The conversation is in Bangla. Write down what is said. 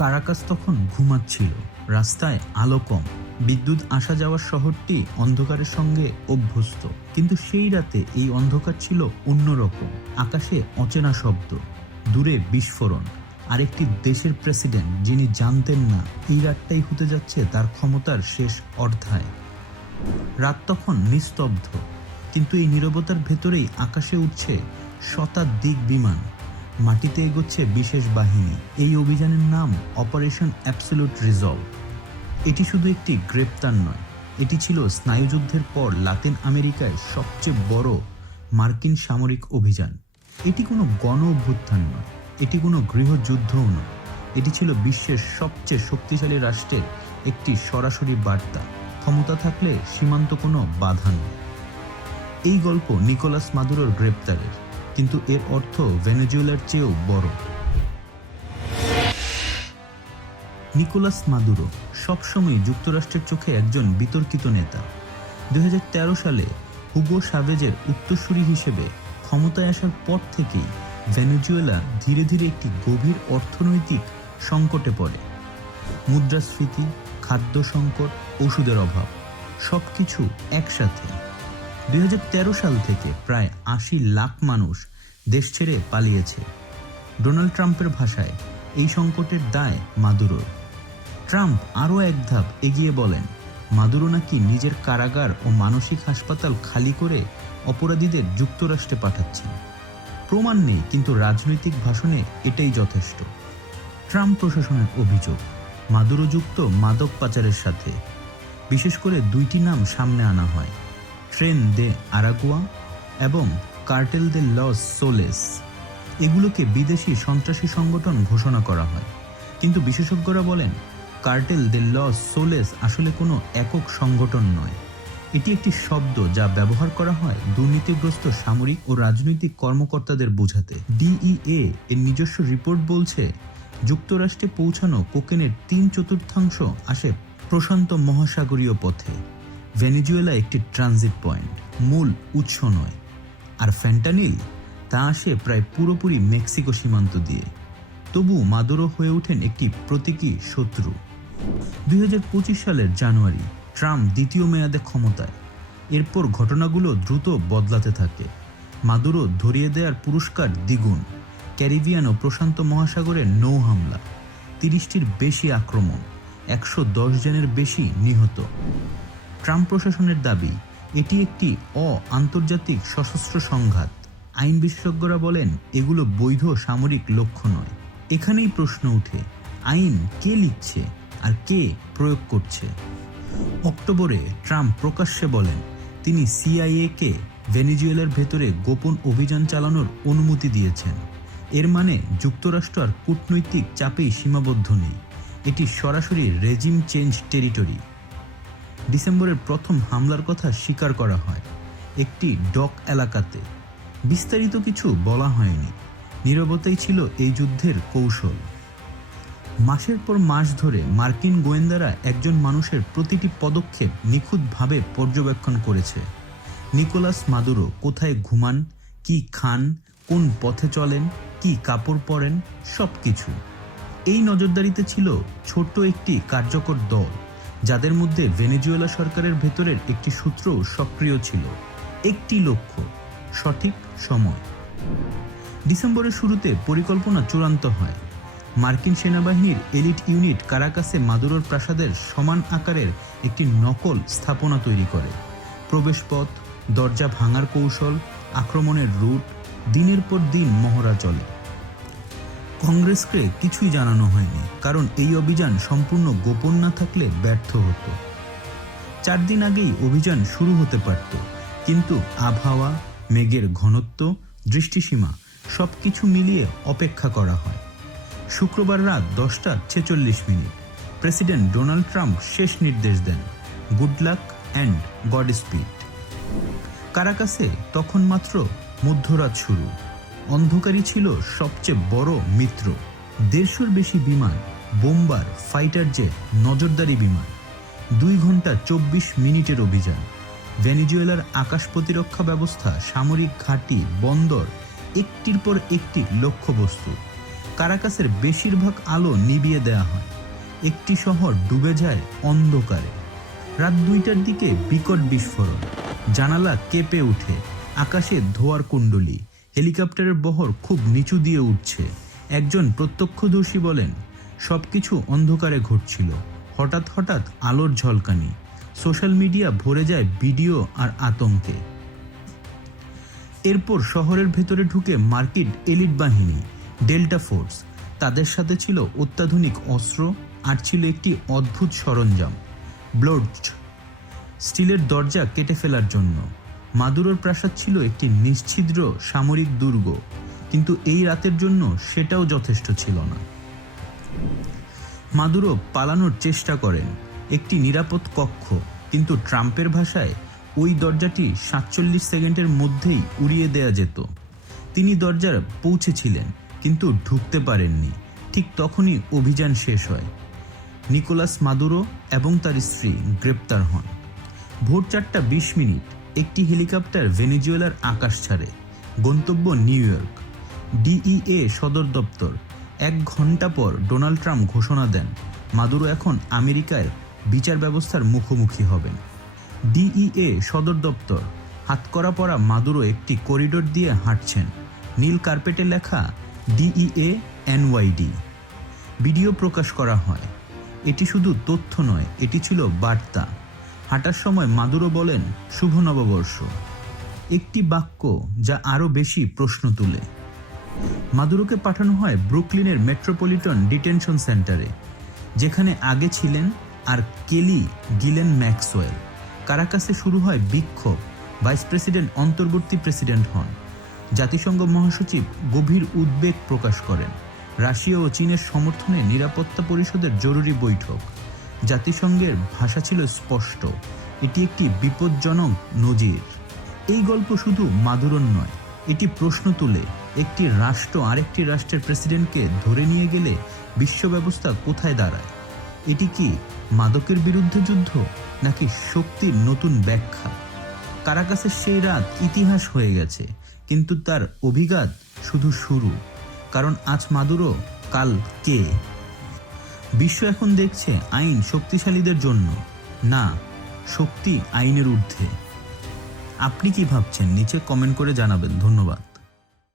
কারাকাস তখন ঘুমাচ্ছিল। রাস্তায় আলো কম, বিদ্যুৎ আসা যাওয়ার শহরটি অন্ধকারের সঙ্গে অভ্যস্ত। কিন্তু সেই রাতে এই অন্ধকার ছিল অন্যরকম। আকাশে অচেনা শব্দ, দূরে বিস্ফোরণ, আর একটি দেশের প্রেসিডেন্ট যিনি জানতেন না এই রাতটাই হতে যাচ্ছে তার ক্ষমতার শেষ অধ্যায়। রাত তখন নিস্তব্ধ, কিন্তু এই নীরবতার ভেতরেই আকাশে উঠছে শতাধিক বিমান, মাটিতে এগোচ্ছে বিশেষ বাহিনী। এই অভিযানের নাম অপারেশন অ্যাবসলিউট রিজলভ। এটি শুধু একটি গ্রেপ্তার নয়, এটি ছিল স্নায়ুযুদ্ধের পর লাতিন আমেরিকায় সবচেয়ে বড় মার্কিন সামরিক অভিযান। এটি কোনো গণ অভ্যুত্থান নয়, এটি কোনো গৃহযুদ্ধও নয়, এটি ছিল বিশ্বের সবচেয়ে শক্তিশালী রাষ্ট্রের একটি সরাসরি বার্তা: ক্ষমতা থাকলে সীমান্ত কোনো বাধা নেই। এই গল্প নিকোলাস মাদুরোর গ্রেপ্তারের, কিন্তু এর অর্থ ভেনেজুয়েলার চেয়েও বড়। নিকোলাস মাদুরো সবসময় যুক্তরাষ্ট্রের চোখে একজন বিতর্কিত নেতা। 2013 সালে হুগো শাভেজের উত্তরসূরি হিসেবে ক্ষমতায় আসার পর থেকেই ভেনেজুয়েলা ধীরে ধীরে একটি গভীর অর্থনৈতিক সংকটে পড়ে। মুদ্রাস্ফীতি, খাদ্য সংকট, ওষুধের অভাব, সবকিছু একসাথে। 2013 সাল থেকে প্রায় 80 লাখ মানুষ দেশ ছেড়ে পালিয়েছে। ডোনাল্ড ট্রাম্পের ভাষায় এই সংকটের দায় মাদুরোর। ট্রাম্প আরও এক ধাপ এগিয়ে বলেন, মাদুরো নাকি নিজের কারাগার ও মানসিক হাসপাতাল খালি করে অপরাধীদের যুক্তরাষ্ট্রে পাঠাচ্ছেন। প্রমাণ নেই, কিন্তু রাজনৈতিক ভাষণে এটাই যথেষ্ট। ট্রাম্প প্রশাসনের অভিযোগ, মাদুরো যুক্ত মাদক পাচারের সাথে। বিশেষ করে দুইটি নাম সামনে আনা হয়: ট্রেন দে আরাগুয়া এবং কার্টেল দে লস সোলেস। এগুলোকে বিদেশি সন্ত্রাসী সংগঠন ঘোষণা করা হয়, কিন্তু বিশেষজ্ঞরা বলেন কার্টেল দে লস সোলেস আসলে কোনো একক সংগঠন নয়। এটি একটি শব্দ যা ব্যবহার করা হয় দুর্নীতিগ্রস্ত সামরিক ও রাজনৈতিক কর্মকর্তাদের বোঝাতে। ডিইএ এর নিজস্ব রিপোর্ট বলছে, যুক্তরাষ্ট্রে পৌঁছানো কোকেনের 3/4 আসে প্রশান্ত মহাসাগরীয় পথে। ভেনেজুয়েলা একটি ট্রানজিট পয়েন্ট, মূল উৎস নয়। আর ফ্যান্টানিল, তা আসে প্রায় পুরোপুরি মেক্সিকো সীমান্ত দিয়ে। তবু মাদুরো হয়ে ওঠেন একটি প্রতীকী শত্রু। 2025 সালের জানুয়ারি ট্রাম্প দ্বিতীয় মেয়াদে ক্ষমতায়। এরপর ঘটনাগুলো দ্রুত বদলাতে থাকে। মাদুরো ধরিয়ে দেওয়ার পুরস্কার দ্বিগুণ, ক্যারিবিয়ান ও প্রশান্ত মহাসাগরে নৌ হামলা, 30টির বেশি আক্রমণ, 110 জনের বেশি নিহত। ট্রাম্প প্রশাসনের দাবি এটি একটি আন্তর্জাতিক সশস্ত্র সংঘাত। আইন বিশেষজ্ঞরা বলেন এগুলো বৈধ সামরিক লক্ষ্য নয়। এখানেই প্রশ্ন উঠে, আইন কে লিখছে আর কে প্রয়োগ করছে? অক্টোবরে ট্রাম্প প্রকাশ্যে বলেন তিনি সিআইএ-কে ভেনেজুয়েলার ভেতরে গোপন অভিযান চালানোর অনুমতি দিয়েছেন। এর মানে যুক্তরাষ্ট্র আর কূটনৈতিক চাপেই সীমাবদ্ধ নেই, এটি সরাসরি রেজিম চেঞ্জ টেরিটরি। ডিসেম্বরের প্রথম হামলার কথা স্বীকার করা হয় একটি ডক এলাকাতে। বিস্তারিত কিছু বলা হয়নি, নীরবতাই ছিল এই যুদ্ধের কৌশল। মাসের পর মাস ধরে মার্কিন গোয়েন্দারা একজন মানুষের প্রতিটি পদক্ষেপ নিখুঁতভাবে পর্যবেক্ষণ করেছে। নিকোলাস মাদুরো কোথায় ঘুমান, কি খান, কোন পথে চলেন, কি কাপড় পরেন, সব কিছু। এই নজরদারিতে ছিল ছোট্ট একটি কার্যকর দল, যাদের মধ্যে ভেনেজুয়েলা সরকারের ভেতরের একটি সূত্রও সক্রিয় ছিল। একটি লক্ষ্য, সঠিক সময়। ডিসেম্বরের শুরুতে পরিকল্পনা চূড়ান্ত হয়। মার্কিন সেনাবাহিনীর এলিট ইউনিট কারাকাসে মাদুরোর প্রাসাদের সমান আকারের একটি নকল স্থাপনা তৈরি করে। প্রবেশপথ, দরজা ভাঙার কৌশল, আক্রমণের রুট, দিনের পর দিন মহড়া চলে। কংগ্রেসকে কিছুই জানানো হয়নি, কারণ এই অভিযান সম্পূর্ণ গোপন না থাকলে ব্যর্থ হতো। 4 দিন আগেই অভিযান শুরু হতে পারত, কিন্তু আবহাওয়া, মেঘের ঘনত্ব, দৃষ্টিসীমা সবকিছু মিলিয়ে অপেক্ষা করা হয়। শুক্রবার রাত 10:46 প্রেসিডেন্ট ডোনাল্ড ট্রাম্প শেষ নির্দেশ দেন, good luck and God speed. কারাকাসে তখন মাত্র মধ্যরাত শুরু। অন্ধকারই ছিল সবচেয়ে বড় মিত্র। 150-র বেশি বিমান, বোম্বার, ফাইটার জেট, নজরদারি বিমান। 2 ঘন্টা 24 মিনিটের অভিযান। ভেনেজুয়েলার আকাশ প্রতিরক্ষা ব্যবস্থা, সামরিক ঘাঁটি, বন্দর, একটির পর একটি লক্ষ্যবস্তু। কারাকাসের বেশিরভাগ আলো নিভিয়ে দেয়া হয়। একটি শহর ডুবে যায় অন্ধকারে। রাত 2টার দিকে বিকট বিস্ফোরণ, জানালা কেঁপে ওঠে, আকাশে ধোঁয়ার কুণ্ডলী, হেলিকপ্টারের বহর খুব নিচু দিয়ে উঠছে। একজন প্রত্যক্ষদর্শী বলেন, সবকিছু অন্ধকারে ঘটছিল, হঠাৎ হঠাৎ আলোর ঝলকানি। সোশ্যাল মিডিয়া ভরে যায় ভিডিও আর আতঙ্কে। এরপর শহরের ভেতরে ঢুকে মার্কিন এলিট বাহিনী, ডেল্টা ফোর্স। তাদের সাথে ছিল অত্যাধুনিক অস্ত্র আর ছিল একটি অদ্ভুত সরঞ্জাম, ব্লোডজ, স্টিলের দরজা কেটে ফেলার জন্য। মাদুরোর প্রাসাদ ছিল একটি নিশ্ছিদ্র সামরিক দুর্গ, কিন্তু এই রাতের জন্য সেটাও যথেষ্ট ছিল না। মাদুরো পালানোর চেষ্টা করেন, একটি নিরাপদ কক্ষ, কিন্তু ট্রাম্পের ভাষায় ওই দরজাটি 47 সেকেন্ডের মধ্যেই উড়িয়ে দেয়া যেত। তিনি দরজার পৌঁছেছিলেন, কিন্তু ঢুকতে পারেননি। ঠিক তখনই অভিযান শেষ হয়। নিকোলাস মাদুরো এবং তার স্ত্রী গ্রেপ্তার হন। ভোর 4:20 একটি হেলিকপ্টার ভেনেজুয়েলার আকাশ ছাড়ে। গন্তব্য নিউ ইয়র্ক। ডিইএ সদর দপ্তর। 1 ঘন্টা পর ডোনাল্ড ট্রাম্প ঘোষণা দেন, মাদুরো এখন আমেরিকায় বিচার ব্যবস্থার মুখোমুখি হবেন। ডিইএ সদর দপ্তর। হাতকড়া পরা মাদুরো একটি করিডোর দিয়ে হাঁটছেন, নীল কার্পেটে লেখা ডিইএ এনওয়াইডি। ভিডিও প্রকাশ করা হয়। এটি শুধু তথ্য নয়, এটি ছিল বার্তা। হাঁটার সময় মাদুরো বলেন, শুভ নববর্ষ, একটি বাক্য যা আরও বেশি প্রশ্ন তুলে। মাদুরোকে পাঠানো হয় ব্রুকলিনের মেট্রোপলিটন ডিটেনশন সেন্টারে, যেখানে আগে ছিলেন আর কেলি গিলেন ম্যাক্সওয়েল। কারাকাসে শুরু হয় বিক্ষোভ। ভাইস প্রেসিডেন্ট অন্তর্বর্তী প্রেসিডেন্ট হন। জাতিসংঘ মহাসচিব গভীর উদ্বেগ প্রকাশ করেন। রাশিয়া ও চীনের সমর্থনে নিরাপত্তা পরিষদের জরুরি বৈঠক। জাতিসংঘের ভাষা ছিল স্পষ্ট, এটি একটি বিপজ্জনক নজির। এই গল্প শুধু মাদুরোর নয়, এটি প্রশ্ন তুলে, একটি রাষ্ট্র আরেকটি রাষ্ট্রের প্রেসিডেন্টকে ধরে নিয়ে গেলে বিশ্ব ব্যবস্থা কোথায় দাঁড়ায়? এটি কি মাদকের বিরুদ্ধে যুদ্ধ, নাকি শক্তির নতুন ব্যাখ্যা? কারাকাসের সেই রাত ইতিহাস হয়ে গেছে, কিন্তু তার অভিঘাত শুধু শুরু। কারণ আজ মাদুরো, কাল কে? বিশ্ব এখন দেখছে আইন শক্তিশালীদের জন্য, না, শক্তি আইনের ঊর্ধ্বে। আপনি কি ভাবছেন? নিচে কমেন্ট করে জানাবেন। ধন্যবাদ।